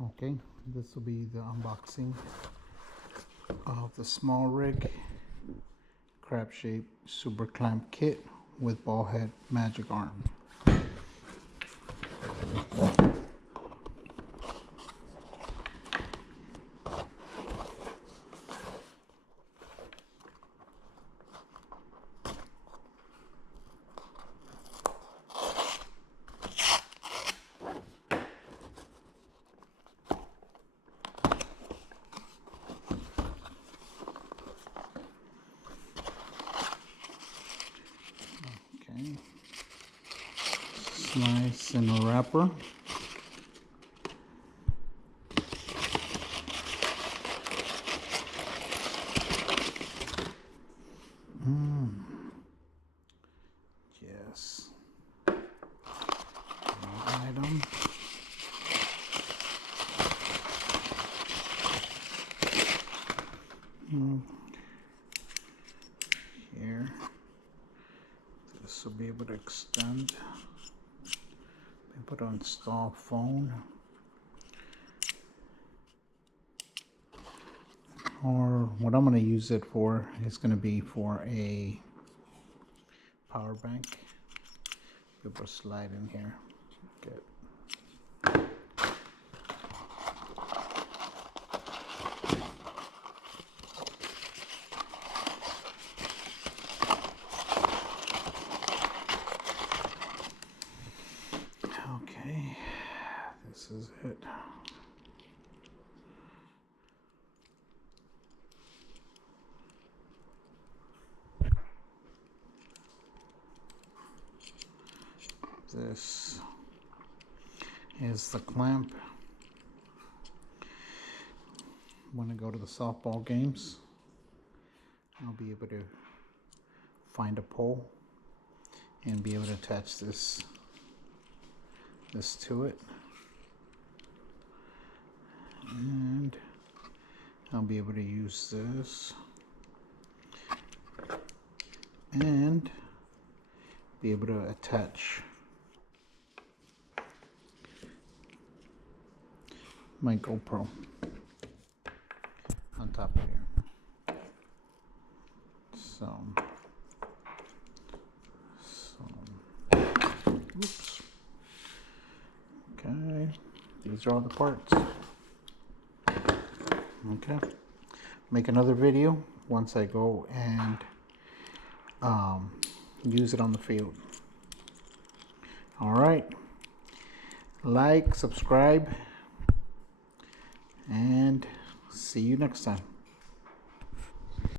Okay, this will be the unboxing of the small rig crab shape super clamp kit with ball head magic arm. Okay, slice in a wrapper. Yes. Item. Here. This will be able to extend. Put on install phone. Or what I'm going to use it for is going to be for a power bank. Be able to slide in here. Good. Okay, this is it. This is the clamp. When I go to the softball games, I'll be able to find a pole and be able to attach this to it, and I'll be able to use this and be able to attach my GoPro on top of here. So oops. Okay, these are all the parts. Okay, make another video once I go and use it on the field. All right, like, subscribe, and see you next time.